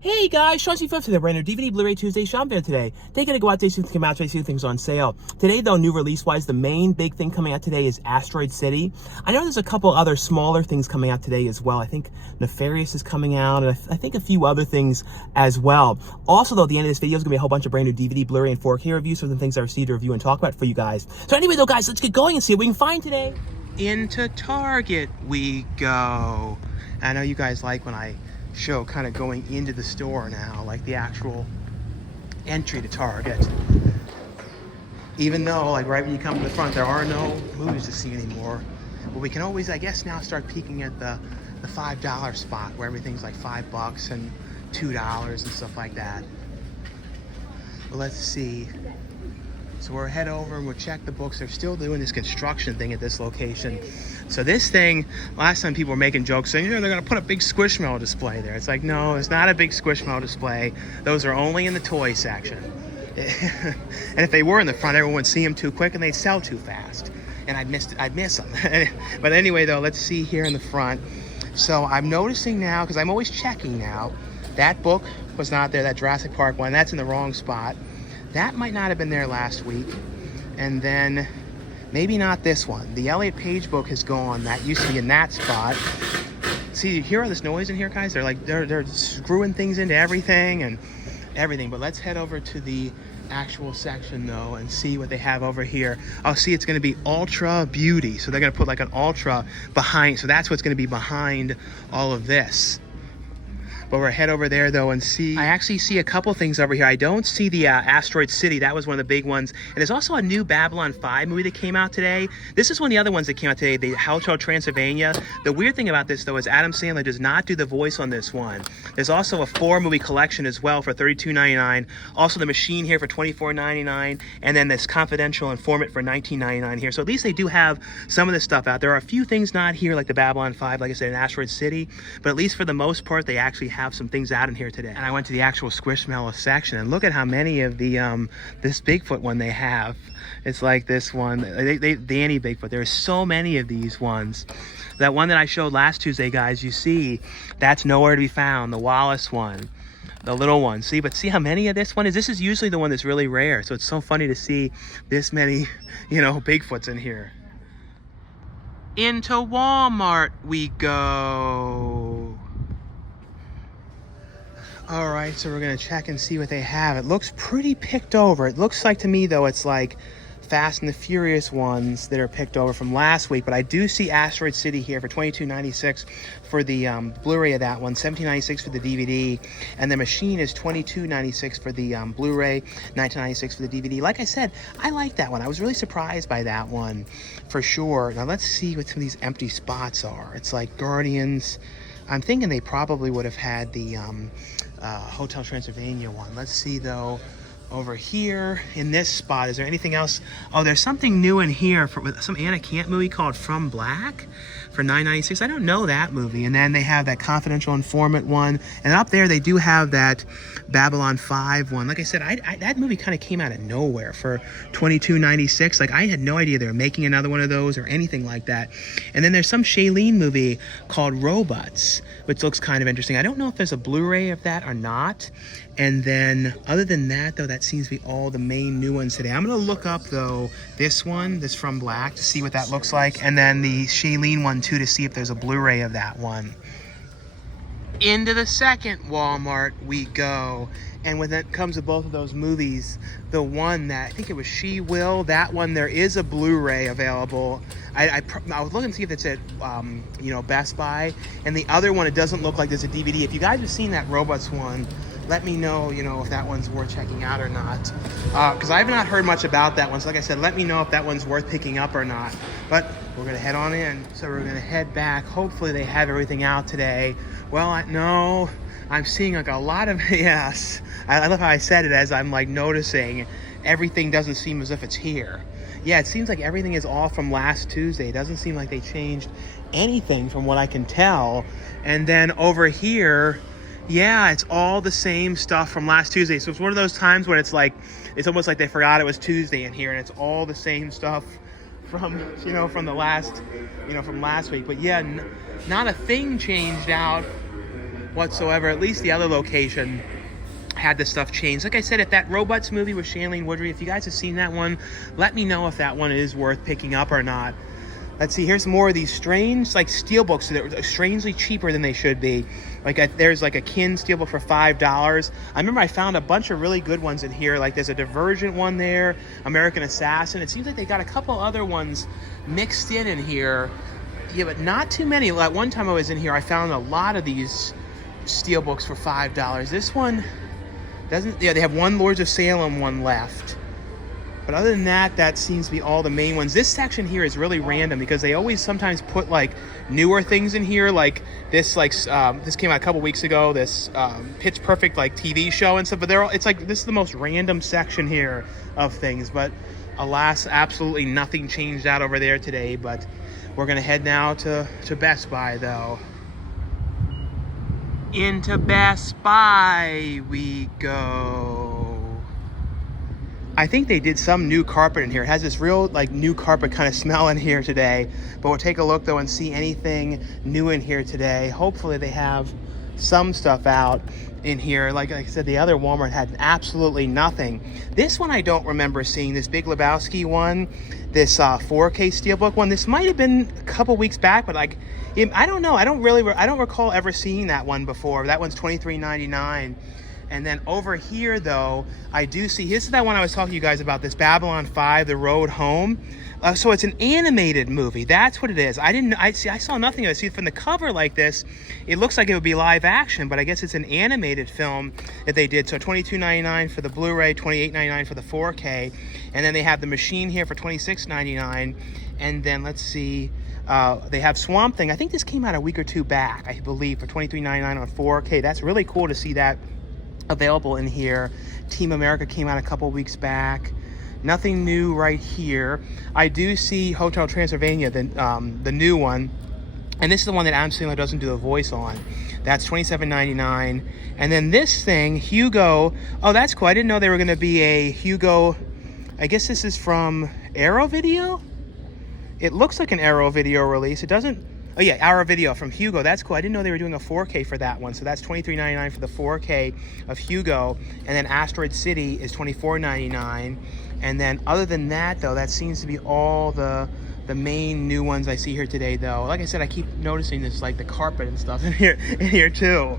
Hey guys, Sean C. Flips to the brand new DVD Blu-ray Tuesday shop fair today. They're gonna go out today, soon to come out today, see things on sale. Today though, new release-wise, the main big thing coming out today is Asteroid City. I know there's a couple other smaller things coming out today as well. I think Nefarious is coming out, and I think a few other things as well. Also though, at the end of this video is gonna be a whole bunch of brand new DVD, Blu-ray, and 4K reviews, some of the things I received to review and talk about for you guys. So anyway though guys, let's get going and see what we can find today. Into Target we go. I know you guys like when I show kind of going into the store now, like the actual entry to Target. Even though, like right when you come to the front, there are no movies to see anymore. But we can always, I guess, now start peeking at the $5 spot where everything's like $5 and $2 and stuff like that. But let's see. So we'll head over and we'll check the books. They're still doing this construction thing at this location. So this thing, last time people were making jokes saying, you know, they're gonna put a big Squishmallow display there. It's like, no, it's not a big Squishmallow display. Those are only in the toy section. And if they were in the front, everyone would see them too quick and they'd sell too fast. And I'd miss them. But anyway though, let's see here in the front. So I'm noticing now, because I'm always checking now, that book was not there, that Jurassic Park one, that's in the wrong spot. That might not have been there last week. And then maybe not this one. The Elliot Page book has gone. That used to be in that spot. See, you hear all this noise in here, guys? They're like, they're screwing things into everything and everything. But let's head over to the actual section though and see what they have over here. Oh, see, it's gonna be Ultra Beauty. So they're gonna put like an Ultra behind. So that's what's gonna be behind all of this. But we'll head over there though and see. I actually see a couple things over here. I don't see the Asteroid City. That was one of the big ones. And there's also a new Babylon 5 movie that came out today. This is one of the other ones that came out today, the Hotel Transylvania. The weird thing about this though is Adam Sandler does not do the voice on this one. There's also a 4-movie collection as well for $32.99. Also The Machine here for $24.99. And then this Confidential Informant for $19.99 here. So at least they do have some of this stuff out. There are a few things not here like the Babylon 5, like I said, in Asteroid City. But at least for the most part, they actually have some things out in here today. And I went to the actual Squishmallow section and look at how many of the this Bigfoot one they have. It's like this one, Danny Bigfoot. There's so many of these ones. That one that I showed last Tuesday, guys, you see, that's nowhere to be found. The Wallace one, the little one. See, but see how many of this one is? This is usually the one that's really rare. So it's so funny to see this many, you know, Bigfoots in here. Into Walmart we go. All right, so we're gonna check and see what they have. It looks pretty picked over. It looks like to me though, it's like Fast and the Furious ones that are picked over from last week, but I do see Asteroid City here for $22.96 for the Blu-ray of that one, $17.96 for the DVD, and The Machine is $22.96 for the Blu-ray, $19.96 for the DVD. Like I said, I like that one. I was really surprised by that one for sure. Now let's see what some of these empty spots are. It's like Guardians. I'm thinking they probably would have had the Hotel Transylvania one. Let's see though, over here in this spot, is there anything else? Oh, there's something new in here with some Anna Camp movie called From Black for $9.96. I don't know that movie. And then they have that Confidential Informant one, and up there they do have that Babylon 5 one. Like I said, that movie kind of came out of nowhere for $22.96. Like I had no idea they were making another one of those or anything like that. And then there's some Shailene movie called Robots, which looks kind of interesting. I don't know if there's a Blu-ray of that or not. And then other than that though, that seems to be all the main new ones today. I'm gonna look up though this one, this From Black, to see what that looks like, and then the Shailene one too, to see if there's a Blu-ray of that one. Into the second Walmart we go, and when it comes to both of those movies, the one that I think it was She Will, that one there is a Blu-ray available. I was looking to see if it's at you know, Best Buy, and the other one, it doesn't look like there's a DVD. If you guys have seen that Robots one, let me know, you know, if that one's worth checking out or not. Because I've not heard much about that one. So like I said, let me know if that one's worth picking up or not. But we're gonna head on in. So we're gonna head back. Hopefully they have everything out today. Well, no, I'm seeing like a lot of, yes. I love how I said it as I'm like noticing everything doesn't seem as if it's here. Yeah, it seems like everything is all from last Tuesday. It doesn't seem like they changed anything from what I can tell. And then over here, yeah, it's all the same stuff from last Tuesday. So it's one of those times when it's like, it's almost like they forgot it was Tuesday in here, and it's all the same stuff from, you know, from the last, you know, from last week. But yeah, not a thing changed out whatsoever. At least the other location had the stuff changed. Like I said, if that Robots movie with Shailene Woodley, if you guys have seen that one, let me know if that one is worth picking up or not. Let's see, here's more of these strange, like, steelbooks that are strangely cheaper than they should be. Like, there's like a Kin steelbook for $5. I remember I found a bunch of really good ones in here. Like, there's a Divergent one there, American Assassin. It seems like they got a couple other ones mixed in here. Yeah, but not too many. Like, one time I was in here, I found a lot of these steelbooks for $5. This one doesn't, yeah, they have one Lords of Salem one left. But other than that, that seems to be all the main ones. This section here is really random because they always sometimes put like newer things in here, like this, this came out a couple weeks ago. This Pitch Perfect like TV show and stuff. But it's like this is the most random section here of things. But alas, absolutely nothing changed out over there today. But we're gonna head now to Best Buy though. Into Best Buy we go. I think they did some new carpet in here. It has this real like new carpet kind of smell in here today. But we'll take a look though and see anything new in here today. Hopefully they have some stuff out in here. Like I said, the other Walmart had absolutely nothing. This one I don't remember seeing, this Big Lebowski one, this 4K Steelbook one. This might have been a couple weeks back, but like, I don't know. I don't recall ever seeing that one before. That one's $23.99. And then over here, though, I do see, this is that one I was talking to you guys about, this Babylon 5, The Road Home. So it's an animated movie. That's what it is. I saw nothing of it. See, from the cover like this, it looks like it would be live action, but I guess it's an animated film that they did. So $22.99 for the Blu-ray, $28.99 for the 4K. And then they have the machine here for $26.99. And then let's see, they have Swamp Thing. I think this came out a week or two back, I believe, for $23.99 on 4K. That's really cool to see that available in here. Team America came out a couple weeks back. Nothing new right here. I do see Hotel Transylvania, the new one, and this is the one that Adam Sandler doesn't do a voice on. That's $27.99. And then this thing, Hugo. Oh, that's cool. I didn't know they were going to be a Hugo. I guess this is from Arrow Video. It looks like an Arrow Video release. It doesn't. Oh yeah, Arrow Video from Hugo. That's cool. I didn't know they were doing a 4K for that one. So that's $23.99 for the 4K of Hugo. And then Asteroid City is $24.99. And then other than that, though, that seems to be all the main new ones I see here today, though. Like I said, I keep noticing this, like the carpet and stuff in here too.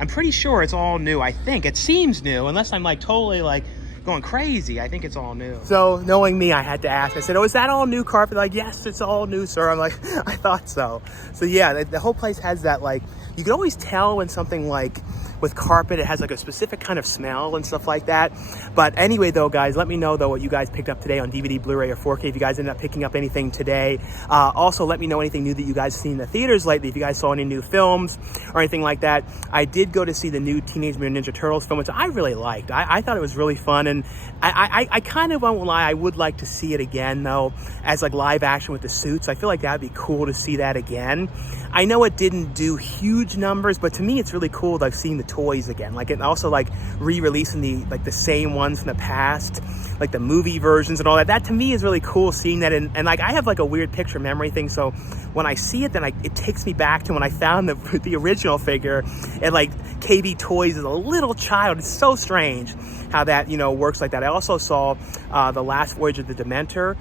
I'm pretty sure it's all new. I think it seems new, unless I'm like totally like going crazy. I think it's all new. So knowing me, I had to ask. I said, oh, is that all new carpet? Like, yes, it's all new, sir. I'm like, I thought so. So yeah, the whole place has that, like, you can always tell when something like with carpet, it has like a specific kind of smell and stuff like that. But anyway, though, guys, let me know though what you guys picked up today on DVD, Blu-ray, or 4K. If you guys ended up picking up anything today. Also, let me know anything new that you guys seen in the theaters lately. If you guys saw any new films or anything like that. I did go to see the new Teenage Mutant Ninja Turtles film, which I really liked. I thought it was really fun, and I kind of won't lie, I would like to see it again though, as like live action with the suits. I feel like that'd be cool to see that again. I know it didn't do huge numbers, but to me it's really cool like seeing the toys again. Like, and also like re-releasing the same ones from the past, like the movie versions and all that. That to me is really cool seeing that. And like I have like a weird picture memory thing, so when I see it, then it takes me back to when I found the original figure at like KB Toys as a little child. It's so strange how that, you know, works like that. I also saw The Last Voyage of the Dementor.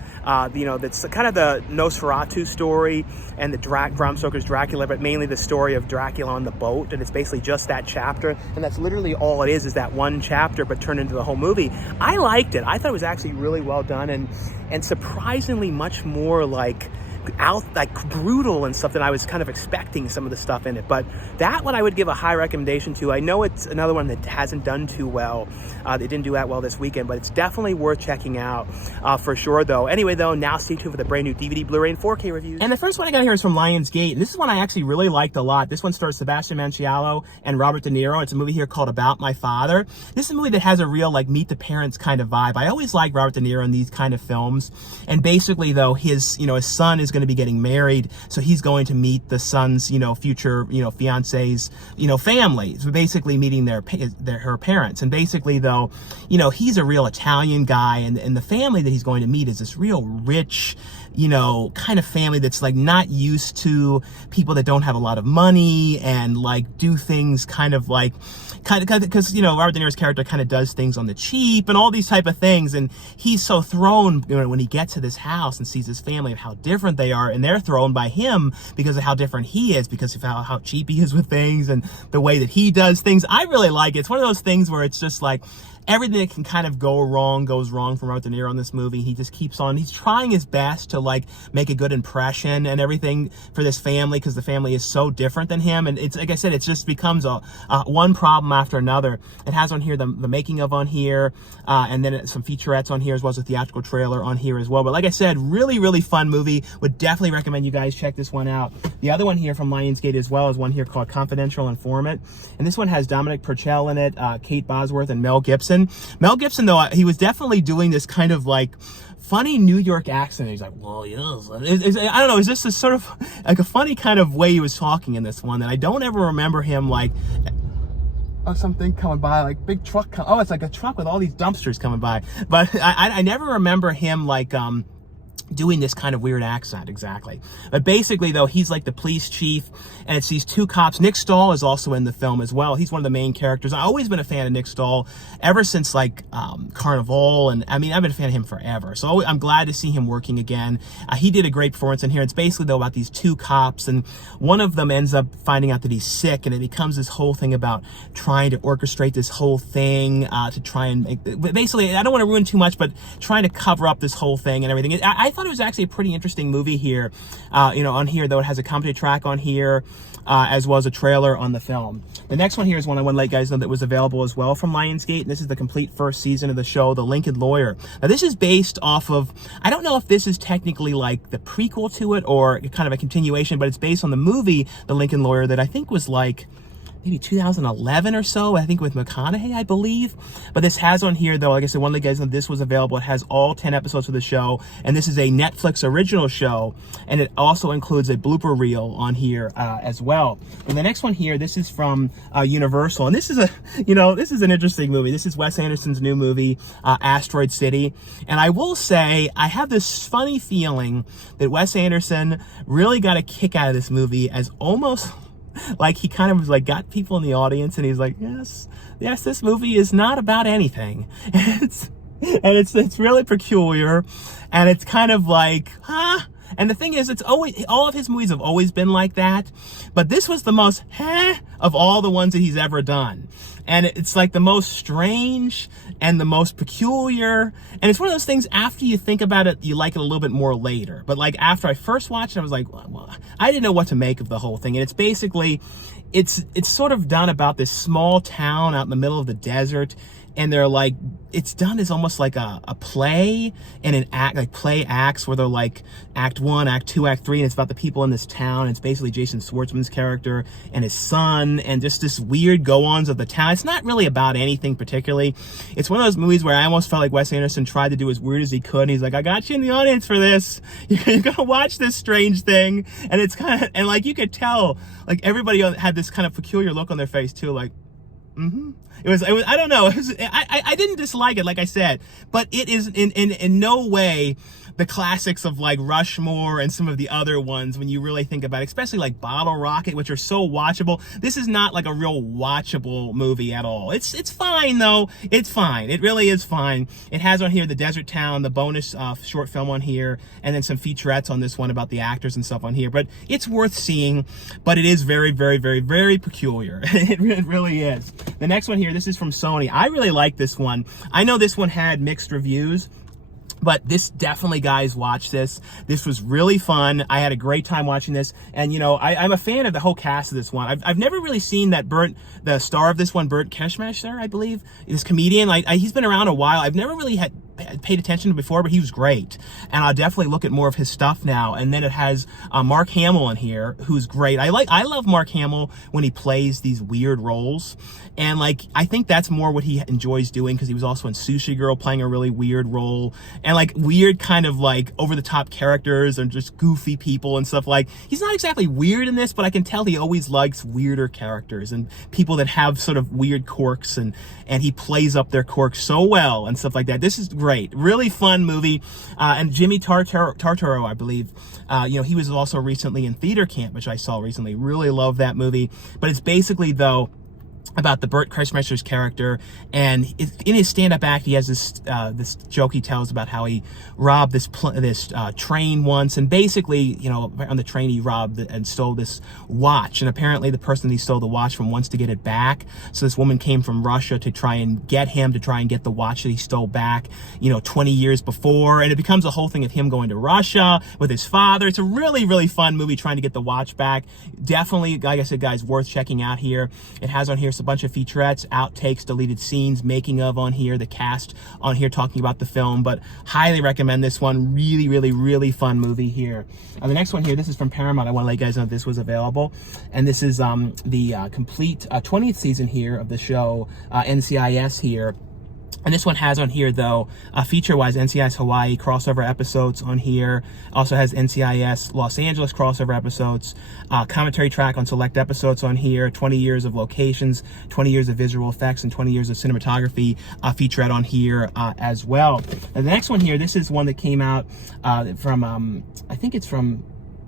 You know, that's kind of the Nosferatu story and the Bram Stoker's Dracula, but mainly the story of Dracula on the boat. And it's basically just that chapter. And that's literally all it is that one chapter, but turned into the whole movie. I liked it. I thought it was actually really well done and surprisingly much more like brutal and stuff than I was kind of expecting, some of the stuff in it. But that one I would give a high recommendation to. I know it's another one that hasn't done too well. They didn't do that well this weekend, but it's definitely worth checking out for sure though. Anyway though, now stay tuned for the brand new DVD, Blu-ray, and 4K reviews. And the first one I got here is from Lionsgate, and this is one I actually really liked a lot. This one stars Sebastian Maniscalco and Robert De Niro. It's a movie here called About My Father. This is a movie that has a real like Meet the Parents kind of vibe. I always like Robert De Niro in these kind of films. And basically though, his son is going to be getting married, so he's going to meet the son's, you know, future, you know, fiance's, you know, family. So basically meeting her parents. And basically though, you know, he's a real Italian guy, and the family that he's going to meet is this real rich, you know, kind of family that's like not used to people that don't have a lot of money and like do things kind of because, you know, Robert De Niro's character kind of does things on the cheap and all these type of things. And he's so thrown, you know, when he gets to this house and sees his family and how different they are, and they're thrown by him because of how different he is, because of how cheap he is with things and the way that he does things. I really like it. It's one of those things where it's just like, everything that can kind of go wrong goes wrong for Robert De Niro in this movie. He just keeps on. He's trying his best to like make a good impression and everything for this family, because the family is so different than him. And it's like I said, it just becomes a one problem after another. It has on here the making of on here, and then some featurettes on here, as well as a theatrical trailer on here as well. But like I said, really, really fun movie. Would definitely recommend you guys check this one out. The other one here from Lionsgate as well is one here called Confidential Informant. And this one has Dominic Purcell in it, Kate Bosworth, and Mel Gibson. Mel Gibson, though, he was definitely doing this kind of like funny New York accent. He's like, well, yes. I don't know, it's just a sort of like a funny kind of way he was talking in this one that I don't ever remember him like, something coming by, like big truck. Oh, it's like a truck with all these dumpsters coming by. But I never remember him like, doing this kind of weird accent exactly. But basically, though, he's like the police chief, and it's these two cops. Nick Stahl is also in the film as well. He's one of the main characters. I've always been a fan of Nick Stahl ever since like Carnival, and I mean, I've been a fan of him forever. So I'm glad to see him working again. He did a great performance in here. It's basically, though, about these two cops, and one of them ends up finding out that he's sick, and it becomes this whole thing about trying to orchestrate this whole thing to try and make, basically, I don't want to ruin too much, but trying to cover up this whole thing and everything. I thought it was actually a pretty interesting movie here. You know, on here, though, it has a commentary track on here, as well as a trailer on the film. The next one here is one I want to let you guys know that was available as well from Lionsgate, and this is the complete first season of the show, The Lincoln Lawyer. Now, this is based off of, I don't know if this is technically like the prequel to it or kind of a continuation, but it's based on the movie, The Lincoln Lawyer, that I think was like maybe 2011 or so, I think, with McConaughey, I believe. But this has on here, though, like I said, one of the guys that this was available. It has all 10 episodes of the show, and this is a Netflix original show, and it also includes a blooper reel on here as well. And the next one here, this is from Universal, and this is this is an interesting movie. This is Wes Anderson's new movie, Asteroid City. And I will say, I have this funny feeling that Wes Anderson really got a kick out of this movie, as almost like he kind of was like got people in the audience, and he's like, yes, this movie is not about anything. It's really peculiar, and it's kind of like, huh? And the thing is, it's always, all of his movies have always been like that, but this was the most of all the ones that he's ever done. And it's like the most strange and the most peculiar. And it's one of those things, after you think about it, you like it a little bit more later. But like after I first watched it, I was like, well, I didn't know what to make of the whole thing. And it's basically, it's sort of done about this small town out in the middle of the desert. And they're like, it's done as almost like a play and an act, like play acts where they're like act 1, act 2, act 3, and it's about the people in this town. It's basically Jason Schwartzman's character and his son, and just this weird go-ons of the town. It's not really about anything particularly. It's one of those movies where I almost felt like Wes Anderson tried to do as weird as he could. And he's like, I got you in the audience for this. You're gonna watch this strange thing. And it's kind of, and like you could tell, like everybody had this kind of peculiar look on their face too, like, mm-hmm. It was, I don't know. I didn't dislike it, like I said, but it is in no way the classics of like Rushmore and some of the other ones when you really think about it, especially like Bottle Rocket, which are so watchable. This is not like a real watchable movie at all. It's fine though. It's fine. It really is fine. It has on here the desert town, the bonus short film on here, and then some featurettes on this one about the actors and stuff on here. But it's worth seeing, but it is very, very, very, very peculiar. It really is. The next one here, this is from Sony. I really like this one. I know this one had mixed reviews, but this definitely, guys, watch this. This was really fun. I had a great time watching this. And, you know, I'm a fan of the whole cast of this one. I've never really seen that Bert, the star of this one, Bert Kreischer, I believe, this comedian. He's been around a while. I've never really paid attention to him before, but he was great. And I'll definitely look at more of his stuff now. And then it has Mark Hamill in here, who's great. I love Mark Hamill when he plays these weird roles. And like, I think that's more what he enjoys doing, because he was also in Sushi Girl playing a really weird role. And like weird kind of like over the top characters and just goofy people and stuff. Like, he's not exactly weird in this, but I can tell he always likes weirder characters and people that have sort of weird quirks, and he plays up their quirks so well and stuff like that. This is great. Really fun movie. And Jimmy Tartaro, I believe, you know, he was also recently in Theater Camp, which I saw recently. Really love that movie. But it's basically, though, about the Bert Kreischer's character, and in his stand-up act, he has this joke he tells about how he robbed this train once, and basically, you know, on the train he robbed and stole this watch, and apparently the person he stole the watch from wants to get it back. So this woman came from Russia to try and get the watch that he stole back, you know, 20 years before, and it becomes a whole thing of him going to Russia with his father. It's a really, really fun movie trying to get the watch back. Definitely, like I said, guys, worth checking out here. It has on here a bunch of featurettes, outtakes, deleted scenes, making of on here, the cast on here talking about the film, but highly recommend this one. Really, really, really fun movie here. The next one here, this is from Paramount. I want to let you guys know this was available, and this is the complete 20th season here of the show, NCIS here. And this one has on here, though, feature-wise, NCIS Hawaii crossover episodes on here. Also has NCIS Los Angeles crossover episodes, commentary track on select episodes on here, 20 years of locations, 20 years of visual effects, and 20 years of cinematography featurette on here as well. And the next one here, this is one that came out from, I think it's from,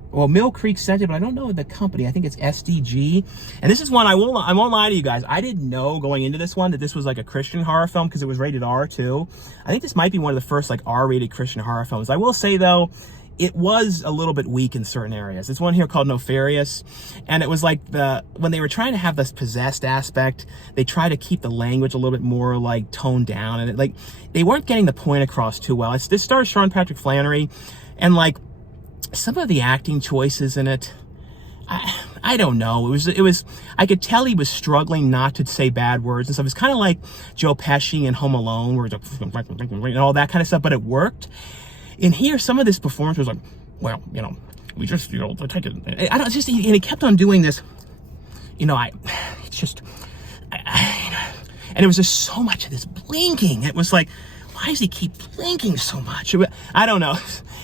well, Mill Creek sent it, but I don't know the company. I think it's SDG. And this is one I won't lie to you guys. I didn't know going into this one that this was like a Christian horror film, because it was rated R too. I think this might be one of the first like R-rated Christian horror films. I will say though, it was a little bit weak in certain areas. There's one here called Nefarious, and it was like when they were trying to have this possessed aspect, they tried to keep the language a little bit more like toned down, and they weren't getting the point across too well. This stars Sean Patrick Flanery, and like, some of the acting choices in it, I don't know. It was I could tell he was struggling not to say bad words and stuff. It's kind of like Joe Pesci in Home Alone, where it's like, and all that kind of stuff, but it worked. In here, some of this performance was like, well, you know, we just, you know, take it. I don't just, and he kept on doing this, you know, it's just, and it was just so much of this blinking. It was like, why does he keep blinking so much? I don't know.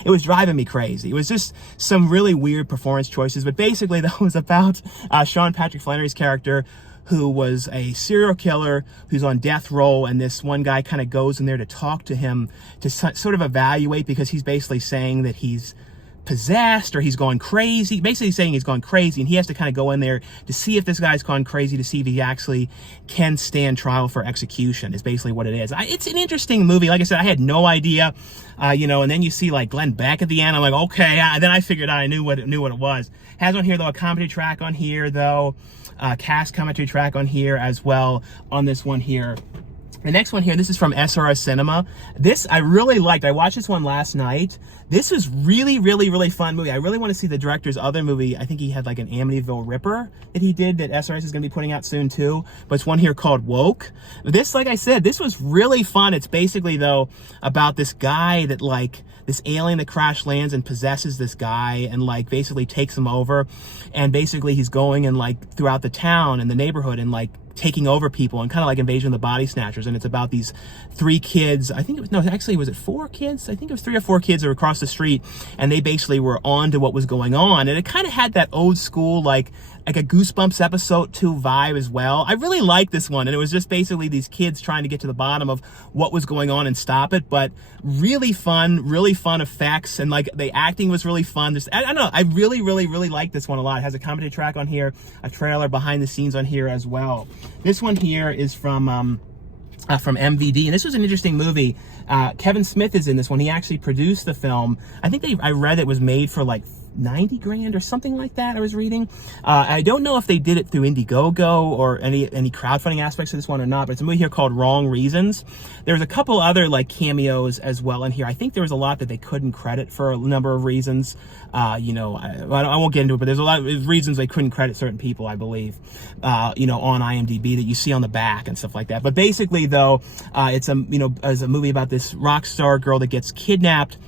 It was driving me crazy. It was just some really weird performance choices. But basically, that was about Sean Patrick Flanery's character, who was a serial killer who's on death row. And this one guy kind of goes in there to talk to him to sort of evaluate, because he's basically saying that he's possessed or he's gone crazy, basically saying he's gone crazy, and he has to kind of go in there to see if this guy's gone crazy, to see if he actually can stand trial for execution, is basically what it is. It's an interesting movie. Like I said, I had no idea, you know, and then you see like Glenn Beck at the end. I'm like, okay, then I figured out I knew what it was. Has on here though a comedy track on here though, cast commentary track on here as well on this one here. The next one here, this is from SRS Cinema. This I really liked. I watched this one last night. This was really, really, really fun movie. I really want to see the director's other movie. I think he had like an Amityville Ripper that he did that SRS is going to be putting out soon too. But it's one here called Woke. This, like I said, this was really fun. It's basically though about this guy that like, this alien that crash lands and possesses this guy and like basically takes him over. And basically he's going and like throughout the town and the neighborhood and like taking over people, and kind of like Invasion of the Body Snatchers. And it's about these 3 kids. I think it was, no, actually, was it 4 kids? I think it was 3 or 4 kids that were across the street, and they basically were on to what was going on. And it kind of had that old school, like a Goosebumps episode 2 vibe as well. I really liked this one. And it was just basically these kids trying to get to the bottom of what was going on and stop it. But really fun effects. And like the acting was really fun. I don't know. I really, really, really like this one a lot. It has a commentary track on here, a trailer behind the scenes on here as well. This one here is from MVD, and this was an interesting movie. Kevin Smith is in this one. He actually produced the film. I think I read it was made for like 90 grand or something like that, I was reading. I don't know if they did it through Indiegogo or any crowdfunding aspects of this one or not, but it's a movie here called Wrong Reasons. There's a couple other like cameos as well in here. I think there was a lot that they couldn't credit for a number of reasons. You know, I won't get into it, but there's a lot of reasons they couldn't credit certain people, I believe, you know, on IMDb that you see on the back and stuff like that. But basically though, it's a movie about this rock star girl that gets kidnapped.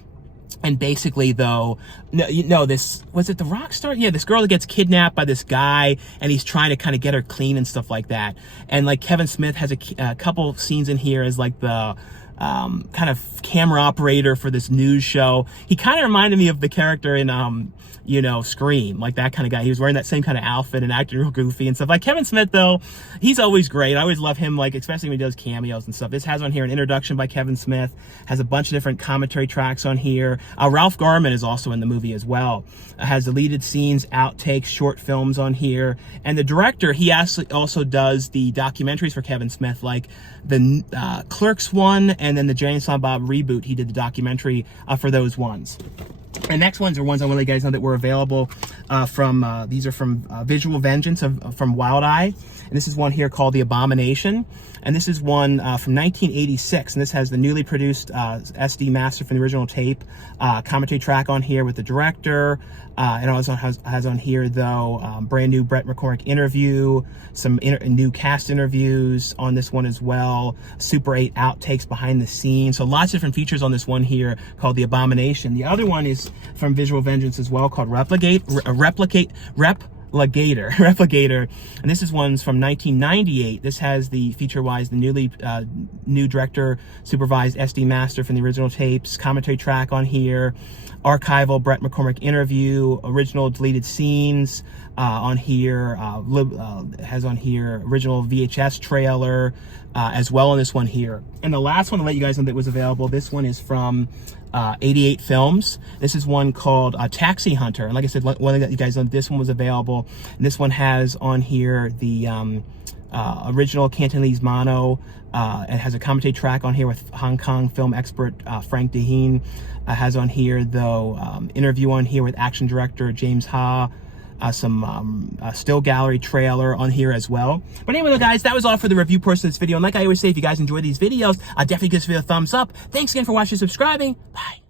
And basically, though, this was it the rock star? Yeah, this girl that gets kidnapped by this guy, and he's trying to kind of get her clean and stuff like that. And like Kevin Smith has a couple scenes in here as like the kind of camera operator for this news show. He kind of reminded me of the character in, you know, Scream, like that kind of guy. He was wearing that same kind of outfit and acting real goofy and stuff. Like Kevin Smith, though, he's always great. I always love him, like, especially when he does cameos and stuff. This has on here an introduction by Kevin Smith, has a bunch of different commentary tracks on here. Ralph Garman is also in the movie as well. Has deleted scenes, outtakes, short films on here. And the director, he also does the documentaries for Kevin Smith, like the Clerks one, and then the Jay and Silent Bob reboot. He did the documentary for those ones. The next ones are ones I want to let you guys know that were available from, these are from Visual Vengeance from Wild Eye. And this is one here called The Abomination. And this is one from 1986. And this has the newly produced SD master from the original tape, commentary track on here with the director. It also has on here, though, brand new Brett McCormick interview, some new cast interviews on this one as well, Super 8 outtakes behind the scenes. So lots of different features on this one here called The Abomination. The other one is from Visual Vengeance as well, called Replicator. And this is one's from 1998. This has the feature-wise, the new director supervised SD master from the original tapes, commentary track on here, archival Brett McCormick interview, original deleted scenes on here, has on here original VHS trailer as well on this one here. And the last one to let you guys know that was available, this one is from 88 Films. This is one called Taxi Hunter. And like I said, one that you guys know, this one was available. And this one has on here the original Cantonese mono. It has a commentary track on here with Hong Kong film expert Frank Deheen. Has on here, though, interview on here with action director James Ha. Some still gallery trailer on here as well. But anyway, guys, that was all for the review portion of this video. And like I always say, if you guys enjoy these videos, definitely give this video a thumbs up. Thanks again for watching and subscribing. Bye.